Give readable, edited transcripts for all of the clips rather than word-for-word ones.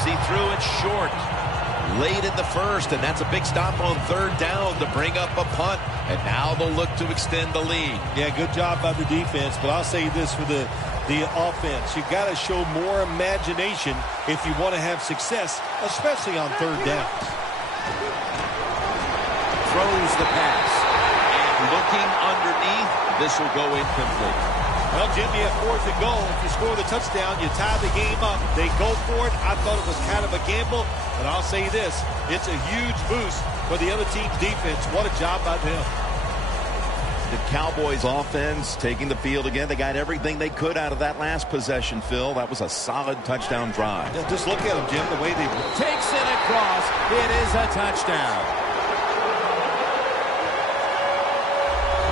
as he threw it short late in the first, and that's a big stop on third down to bring up a punt, and now they'll look to extend the lead. Yeah, good job by the defense, but I'll say this for the offense. You got to show more imagination if you want to have success, especially on third downs. Throws the pass, and looking underneath, this will go incomplete. Well, Jim, you have 4th and goal. If you score the touchdown, you tie the game up. They go for it. I thought it was kind of a gamble, but I'll say this. It's a huge boost for the other team's defense. What a job by them. The Cowboys offense taking the field again. They got everything they could out of that last possession, Phil. That was a solid touchdown drive. Yeah, just look at them, Jim, the way they takes it across. It is a touchdown.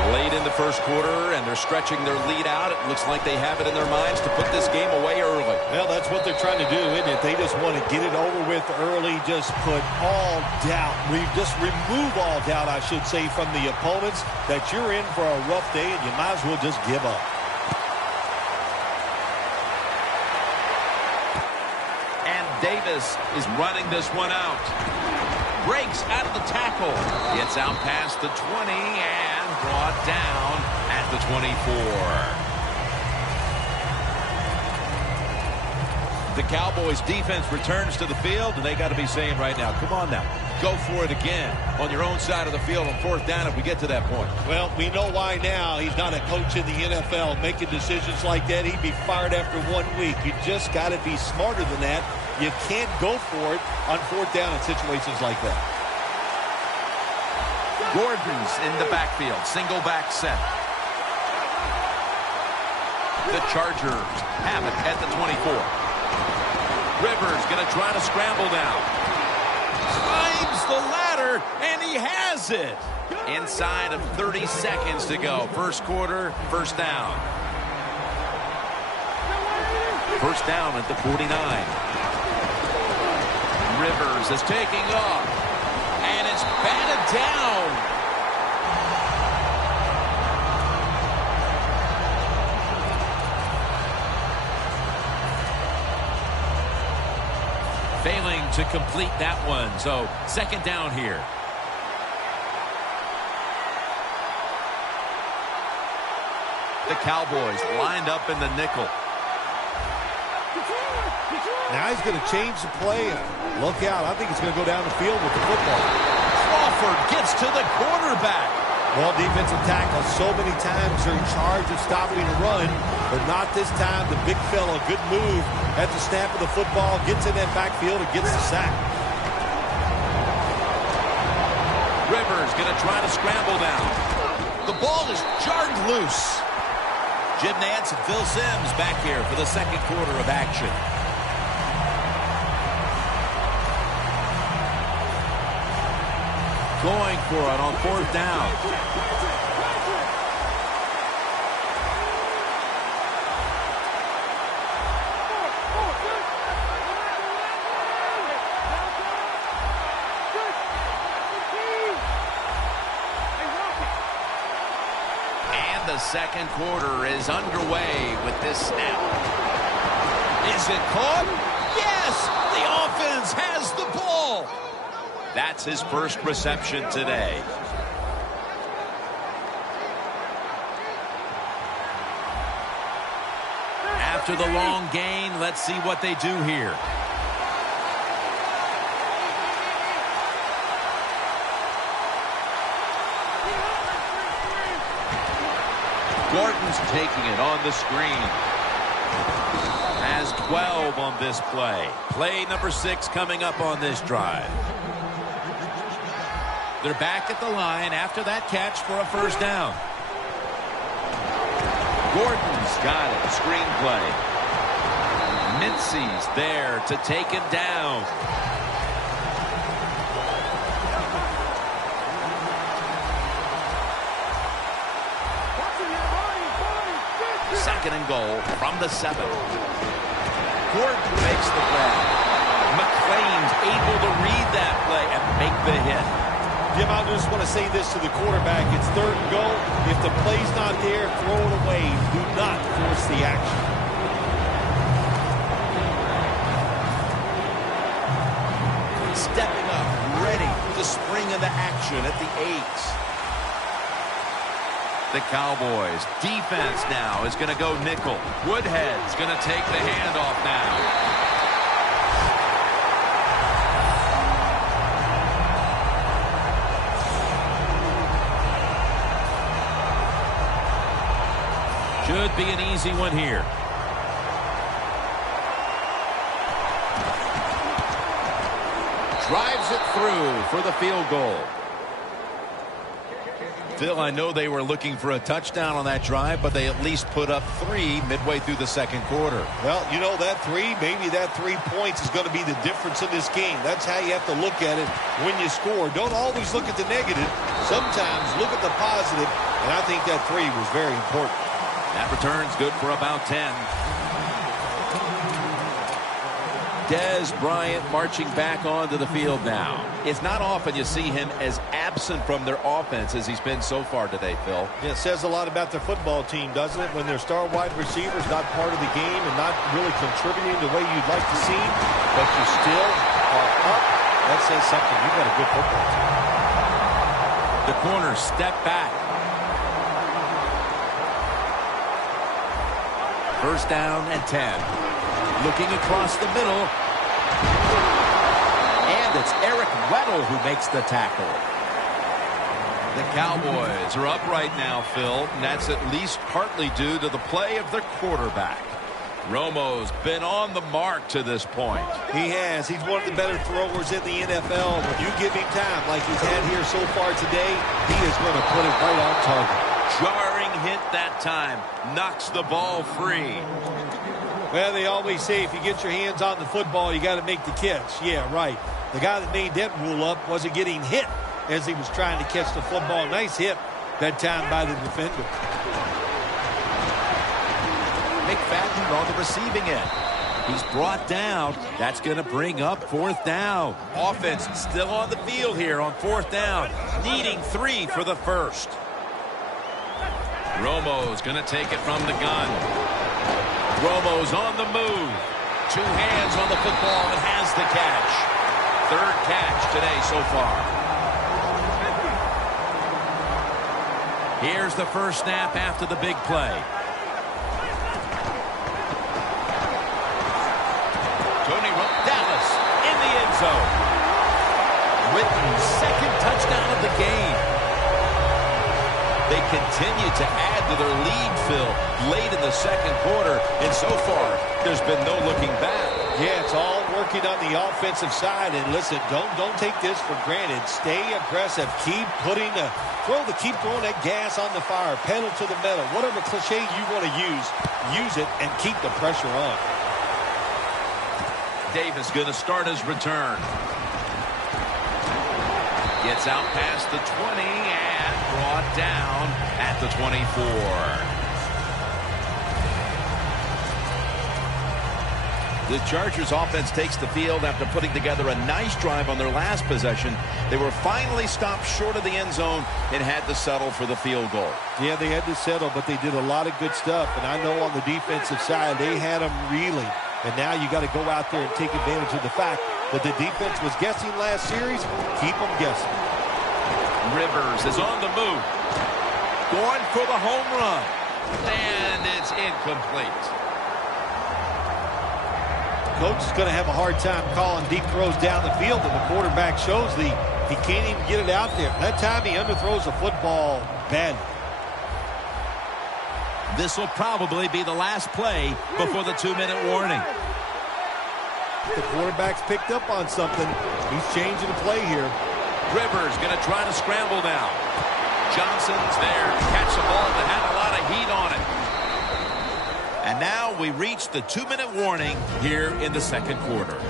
Late in the first quarter, and they're stretching their lead out. It looks like they have it in their minds to put this game away early. Well, that's what they're trying to do, isn't it? They just want to get it over with early, just put all doubt, just remove all doubt, I should say, from the opponents that you're in for a rough day, and you might as well just give up. And Davis is running this one out. Breaks out of the tackle. Gets out past the 20 and brought down at the 24. The Cowboys defense returns to the field, and they got to be saying right now, come on now, go for it again on your own side of the field on 4th down if we get to that point. Well, we know why now. He's not a coach in the NFL making decisions like that. He'd be fired after 1 week. You just got to be smarter than that. You can't go for it on 4th down in situations like that. Gordon's in the backfield. Single back set. The Chargers have it at the 24. Rivers going to try to scramble down. Climbs the ladder, and he has it. Inside of 30 seconds to go. First quarter, first down. First down at the 49. Rivers is taking off, and it's batted down. Failing to complete that one, so second down here. The Cowboys lined up in the nickel. Now he's going to change the play. Look out. I think he's going to go down the field with the football. Crawford gets to the quarterback. Well, defensive tackle, so many times they're in charge of stopping a run, but not this time. The big fella, good move at the snap of the football, gets in that backfield and gets the sack. Rivers going to try to scramble down. The ball is jarred loose. Jim Nantz and Phil Simms back here for the second quarter of action. Going for it on 4th down. And the second quarter is underway with this snap. Is it caught? Yes! The offense has the ball! That's his first reception today. After the long gain, let's see what they do here. Gordon's taking it on the screen. Has 12 on this play. Play number 6 coming up on this drive. They're back at the line after that catch for a first down. Gordon's got it. Screenplay. Mincy's there to take him down. Second and goal from the 7. Gordon makes the grab. McClain's able to read that play and make the hit. Jim, I just want to say this to the quarterback. It's 3rd and goal. If the play's not there, throw it away. Do not force the action. to spring into action at the 8. The Cowboys defense now is going to go nickel. Woodhead's going to take the handoff now. Should be an easy one here. Drives it through for the field goal. Phil, I know they were looking for a touchdown on that drive, but they at least put up 3 midway through the second quarter. Well, you know, that 3, maybe that 3 points is going to be the difference in this game. That's how you have to look at it when you score. Don't always look at the negative. Sometimes look at the positive, and I think that 3 was very important. That return's good for about 10. Dez Bryant marching back onto the field now. It's not often you see him as absent from their offense as he's been so far today, Phil. Yeah, it says a lot about their football team, doesn't it? When their star wide receivers not part of the game and not really contributing the way you'd like to see, but you still are up. That says something. You've got a good football team. The corner step back. First down and 10. Looking across the middle. And it's Eric Weddle who makes the tackle. The Cowboys are up right now, Phil, and that's at least partly due to the play of their quarterback. Romo's been on the mark to this point. He has. He's one of the better throwers in the NFL. When you give him time like he's had here so far today, he is going to put it right on target. Jarring hit that time. Knocks the ball free. Well, they always say if you get your hands on the football, you got to make the catch. Yeah, right. The guy that made that rule up wasn't getting hit as he was trying to catch the football. Nice hit that time by the defender. McFadden on the receiving end. He's brought down. That's going to bring up 4th down. Offense still on the field here on 4th down. Needing 3 for the first. Romo's going to take it from the gun. Romo's on the move. 2 hands on the football and has the catch. 3rd catch today so far. Here's the first snap after the big play. Tony Dallas in the end zone. Witten's 2nd touchdown of the game. They continue to add to their lead, Phil, late in the second quarter, and so far, there's been no looking back. Yeah, it's all working on the offensive side, and listen, don't take this for granted. Stay aggressive. Keep throwing that gas on the fire, pedal to the metal. Whatever cliche you want to use it and keep the pressure on. Davis going to start his return. Gets out past the 20 and brought down at the 24. The Chargers offense takes the field after putting together a nice drive on their last possession. They were finally stopped short of the end zone and had to settle for the field goal. Yeah, they had to settle, but they did a lot of good stuff. And I know on the defensive side, they had them reeling. And now you got to go out there and take advantage of the fact that the defense was guessing last series. Keep them guessing. Rivers is on the move. Going for the home run. And it's incomplete. Coach is going to have a hard time calling deep throws down the field, and the quarterback shows he can't even get it out there. That time he underthrows the football badly. This will probably be the last play before the 2-minute warning. The quarterback's picked up on something. He's changing the play here. Rivers going to try to scramble now. Johnson's there to catch the ball that had a lot of heat on it. And now we reach the 2-minute warning here in the second quarter.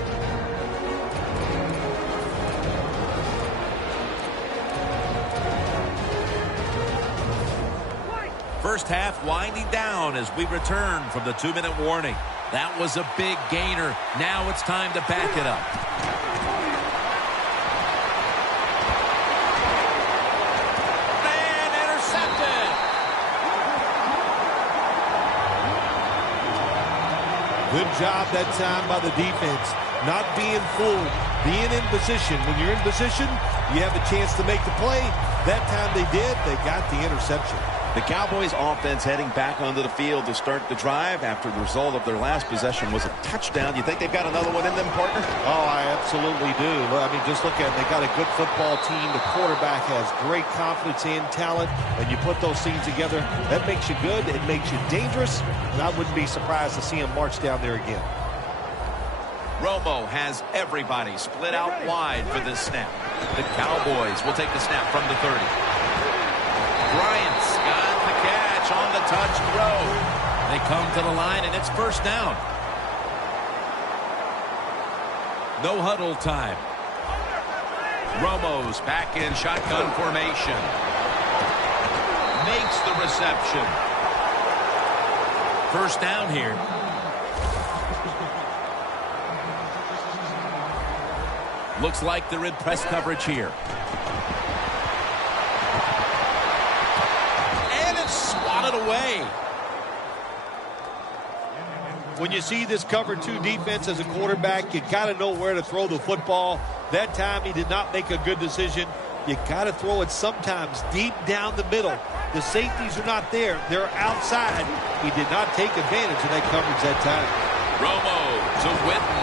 First half winding down as we return from the 2-minute warning. That was a big gainer. Now it's time to back it up. And intercepted. Good job that time by the defense. not being fooled, being in position. When you're in position, you have a chance to make the play. That time they did. They got the interception. The Cowboys offense heading back onto the field to start the drive after the result of their last possession was a touchdown. You think they've got another one in them, partner? Oh, I absolutely do. I mean, just look at it. They got a good football team. The quarterback has great confidence and talent. And you put those things together, that makes you good. It makes you dangerous. And I wouldn't be surprised to see him march down there again. Romo has everybody split out wide for this snap. The Cowboys will take the snap from the 30. Bryant's got the catch on the touch throw. They come to the line, and it's first down. No huddle time. Romo's back in shotgun formation. Makes the reception. First down here. Looks like they're in press coverage here. And it's swatted away. When you see this cover 2 defense as a quarterback, you got to know where to throw the football. That time he did not make a good decision. You got to throw it sometimes deep down the middle. The safeties are not there. They're outside. He did not take advantage of that coverage that time. Romo to Witten.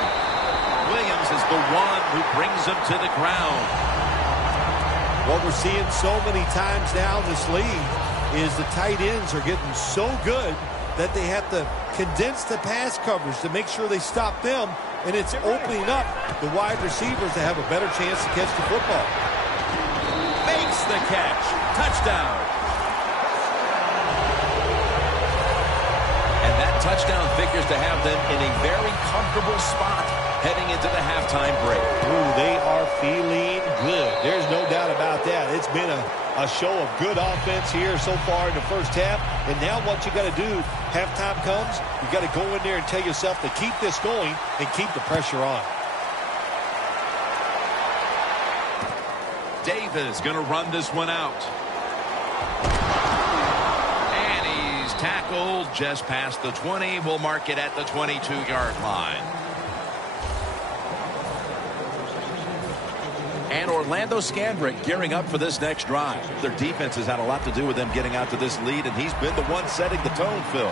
Williams is the one who brings him to the ground. What we're seeing so many times now in this league is the tight ends are getting so good that they have to condense the pass coverage to make sure they stop them, and it's opening up the wide receivers to have a better chance to catch the football. Makes the catch. Touchdown. And that touchdown figures to have them in a very comfortable spot heading into the halftime break. Ooh, they are feeling good. There's no doubt about that. It's been a show of good offense here so far in the first half. And now what you got to do, halftime comes, you got to go in there and tell yourself to keep this going and keep the pressure on. Davis going to run this one out. And he's tackled just past the 20. We'll mark it at the 22-yard line. And Orlando Scandrick gearing up for this next drive. Their defense has had a lot to do with them getting out to this lead, and he's been the one setting the tone, Phil.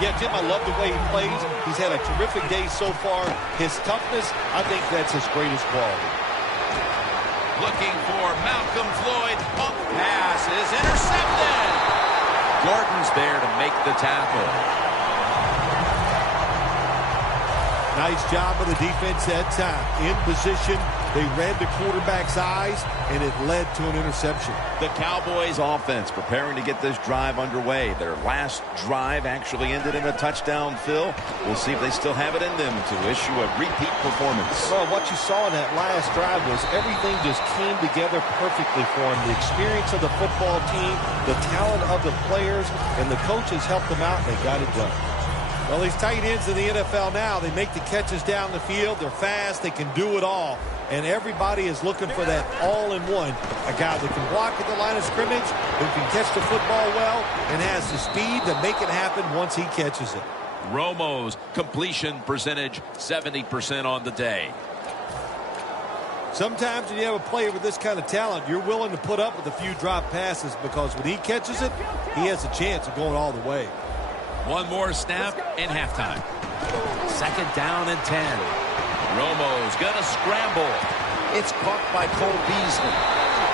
Yeah, Jim, I love the way he plays. He's had a terrific day so far. His toughness, I think that's his greatest quality. Looking for Malcolm Floyd. Pump pass is intercepted. Gordon's there to make the tackle. Nice job of the defense that time. In position, they read the quarterback's eyes, and it led to an interception. The Cowboys offense preparing to get this drive underway. Their last drive actually ended in a touchdown, Phil. We'll see if they still have it in them to issue a repeat performance. Well, what you saw in that last drive was everything just came together perfectly for them. The experience of the football team, the talent of the players, and the coaches helped them out, and they got it done. Well, these tight ends in the NFL now, they make the catches down the field. They're fast. They can do it all. And everybody is looking for that all-in-one. A guy that can block at the line of scrimmage, who can catch the football well, and has the speed to make it happen once he catches it. Romo's completion percentage, 70% on the day. Sometimes when you have a player with this kind of talent, you're willing to put up with a few drop passes because when he catches it, he has a chance of going all the way. One more snap and halftime. Second down and 10. Romo's going to scramble. It's caught by Cole Beasley.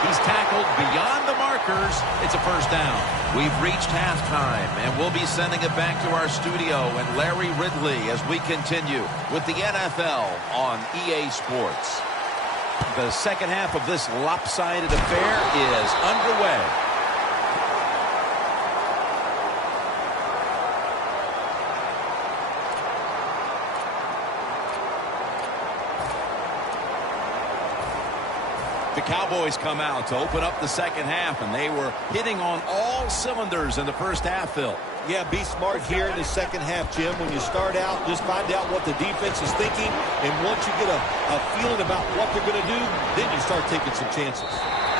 He's tackled beyond the markers. It's a first down. We've reached halftime, and we'll be sending it back to our studio and Larry Ridley as we continue with the NFL on EA Sports. The second half of this lopsided affair is underway. The Cowboys come out to open up the second half, and they were hitting on all cylinders in the first half, Phil. Yeah, be smart here in the second half, Jim. When you start out, just find out what the defense is thinking, and once you get a feeling about what they're going to do, then you start taking some chances.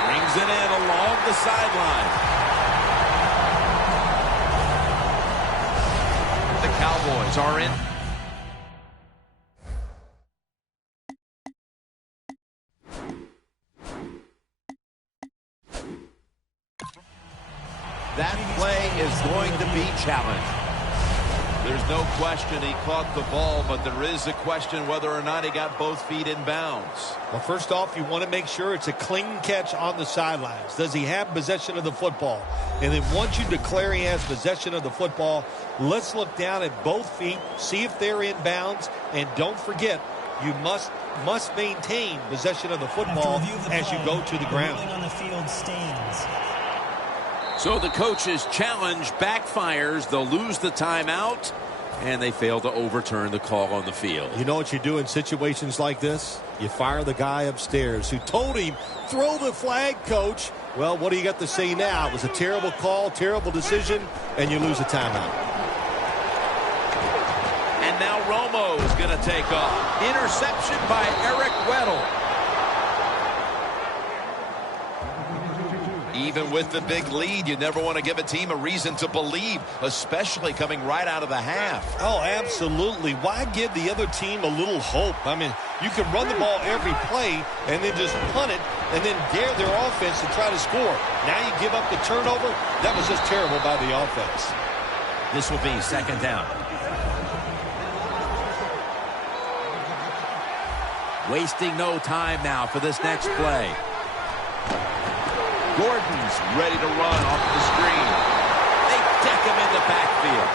Brings it in along the sideline. The Cowboys are in That play is going to be challenged. There's no question he caught the ball, but there is a question whether or not he got both feet in bounds. Well, first off, you want to make sure it's a clean catch on the sidelines. Does he have possession of the football? And then once you declare he has possession of the football, let's look down at both feet, see if they're in bounds, and don't forget, you must maintain possession of the football as you go to the ground. On the field stands. So the coach's challenge backfires. They'll lose the timeout, and they fail to overturn the call on the field. You know what you do in situations like this? You fire the guy upstairs who told him, throw the flag, coach. Well, what do you got to say now? It was a terrible call, terrible decision, and you lose a timeout. And now Romo is going to take off. Interception by Eric Weddle. Even with the big lead, you never want to give a team a reason to believe, especially coming right out of the half. Oh, absolutely. Why give the other team a little hope? I mean, you can run the ball every play and then just punt it and then dare their offense to try to score. Now you give up the turnover. That was just terrible by the offense. This will be second down. Wasting no time now for this next play. Gordon's ready to run off the screen. They deck him in the backfield.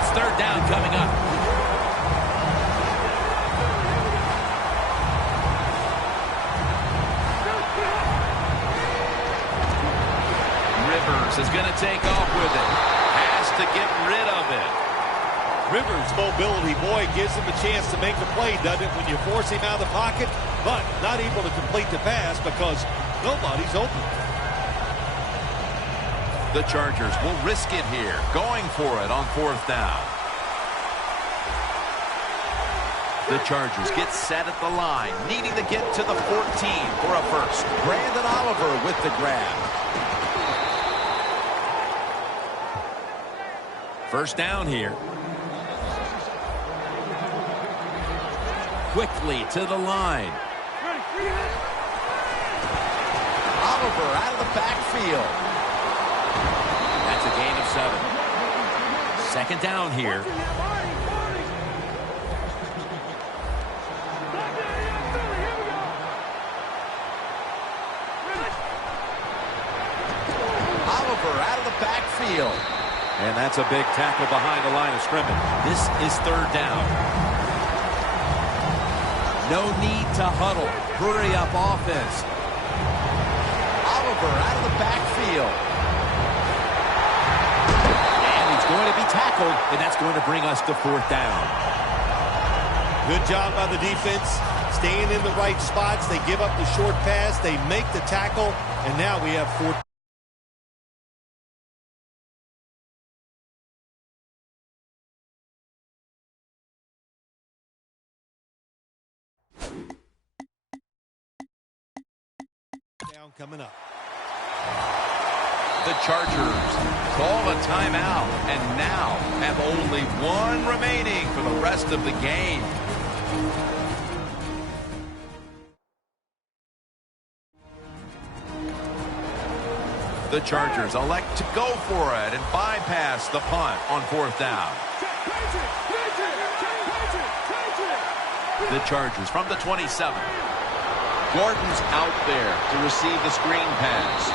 It's third down coming up. Rivers is going to take off with it. Has to get rid of it. Rivers' mobility, boy, gives him a chance to make a play, doesn't it, when you force him out of the pocket, but not able to complete the pass because nobody's open. The Chargers will risk it here, going for it on fourth down. The Chargers get set at the line, needing to get to the 14 for a first. Brandon Oliver with the grab. First down here. Quickly to the line. Oliver out of the backfield. That's a gain of 7. Second down here. Oliver out of the backfield. And that's a big tackle behind the line of scrimmage. This is third down. No need to huddle. Hurry up offense. Oliver out of the backfield. And he's going to be tackled, and that's going to bring us to fourth down. Good job by the defense. Staying in the right spots. They give up the short pass. They make the tackle, and now we have fourth. Coming up. The Chargers call a timeout and now have only one remaining for the rest of the game. The Chargers elect to go for it and bypass the punt on fourth down. The Chargers from the 27. Gordon's out there to receive the screen pass.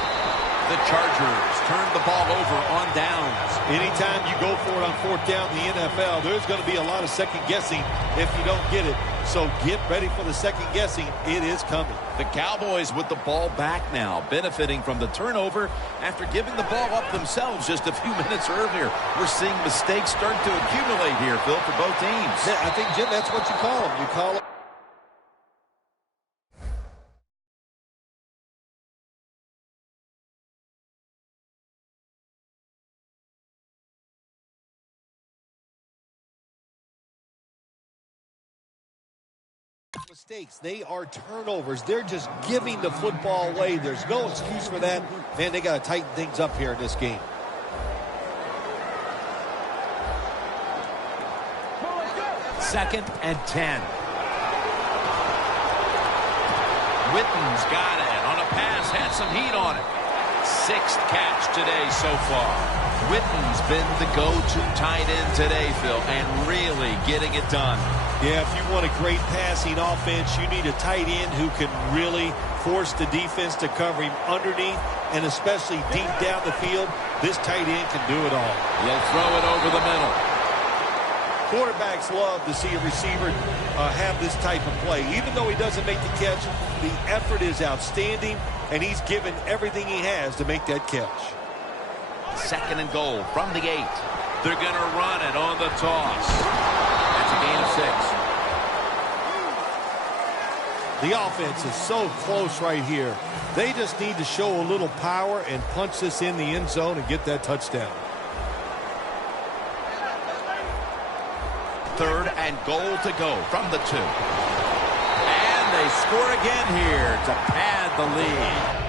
The Chargers turn the ball over on downs. Anytime you go for it on fourth down in the NFL, there's going to be a lot of second guessing if you don't get it. So get ready for the second guessing. It is coming. The Cowboys with the ball back now, benefiting from the turnover after giving the ball up themselves just a few minutes earlier. We're seeing mistakes start to accumulate here, Phil, for both teams. Yeah, I think, Jim, that's what you call them. You call them mistakes. They are turnovers. They're just giving the football away. There's no excuse for that. Man, they got to tighten things up here in this game. Second and 10. Witten's got it on a pass, had some heat on it. sixth catch today so far. Witten's been the go-to tight end today, Phil, and really getting it done. Yeah, if you want a great passing offense, you need a tight end who can really force the defense to cover him underneath and especially deep down the field. This tight end can do it all. He'll throw it over the middle. Quarterbacks love to see a receiver have this type of play. Even though he doesn't make the catch, the effort is outstanding, and he's given everything he has to make that catch. Second and goal from the 8. They're going to run it on the toss. That's a gain of 6. The offense is so close right here. They just need to show a little power and punch this in the end zone and get that touchdown. Third and goal to go from the 2. And they score again here to pad the lead.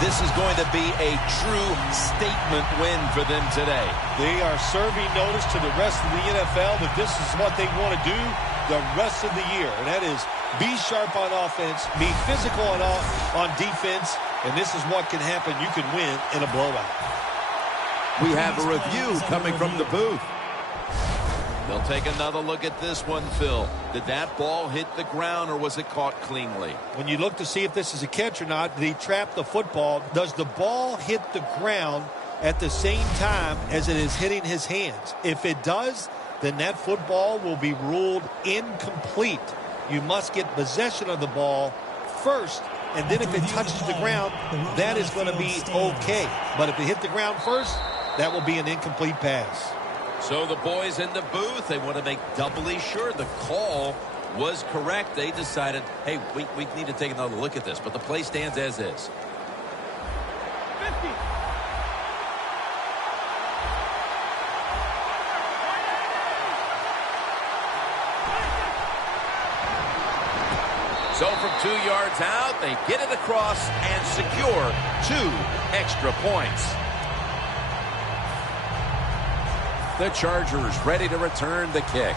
This is going to be a true statement win for them today. They are serving notice to the rest of the NFL that this is what they want to do the rest of the year. And that is be sharp on offense, be physical on defense, and this is what can happen. You can win in a blowout. We have a review coming from the booth. They'll take another look at this one, Phil. Did that ball hit the ground or was it caught cleanly? When you look to see if this is a catch or not, did he trap the football? Does the ball hit the ground at the same time as it is hitting his hands? If it does, then that football will be ruled incomplete. You must get possession of the ball first, and then if it touches the ground, that is going to be okay. But if it hit the ground first, that will be an incomplete pass. So the boys in the booth, they want to make doubly sure the call was correct. They decided, hey, we need to take another look at this. But the play stands as is. 50. So from 2 yards out, they get it across and secure 2 extra points. The Chargers ready to return the kick.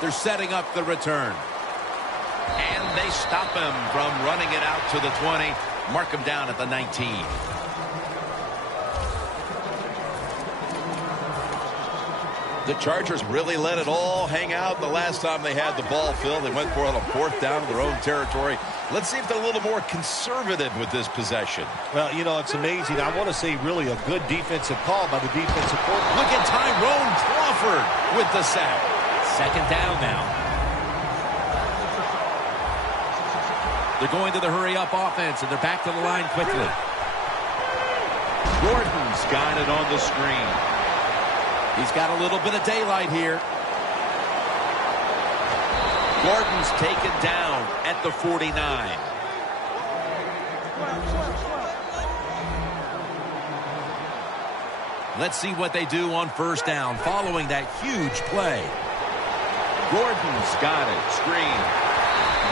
They're setting up the return. And they stop him from running it out to the 20. Mark him down at the 19. The Chargers really let it all hang out the last time they had the ball, Phil. They went for it on 4th down in their own territory. Let's see if they're a little more conservative with this possession. Well, you know, it's amazing. I want to say really a good defensive call by the defensive coordinator. Look at Tyrone Crawford with the sack. Second down now. They're going to the hurry-up offense, and they're back to the line quickly. Gordon's got it on the screen. He's got a little bit of daylight here. Gordon's taken down at the 49. Let's see what they do on first down following that huge play. Gordon's got it. Screen.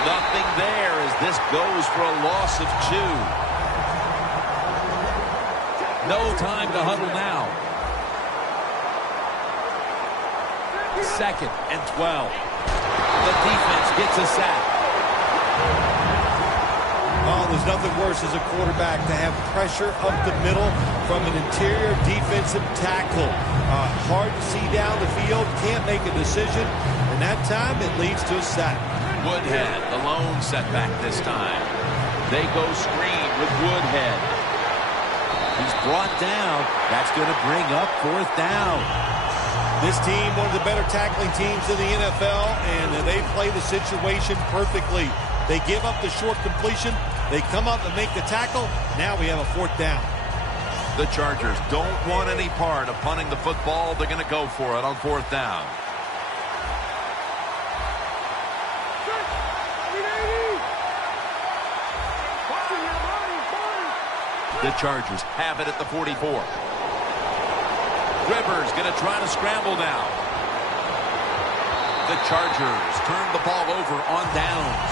Nothing there as this goes for a loss of 2. No time to huddle now. 2nd and 12. The defense gets a sack. Oh, there's nothing worse as a quarterback to have pressure up the middle from an interior defensive tackle. Hard to see down the field, can't make a decision, and that time it leads to a sack. Woodhead, the lone setback this time. They go screen with Woodhead. He's brought down. That's going to bring up 4th down. This team, one of the better tackling teams in the NFL, and they play the situation perfectly. They give up the short completion. They come up and make the tackle. Now we have a 4th down. The Chargers don't want any part of punting the football. They're going to go for it on 4th down. The Chargers have it at the 44. Rivers going to try to scramble now. The Chargers turn the ball over on downs.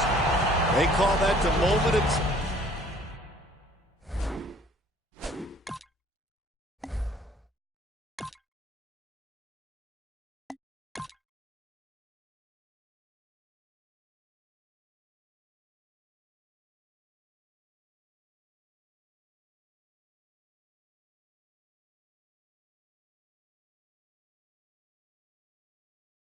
They call that the moment of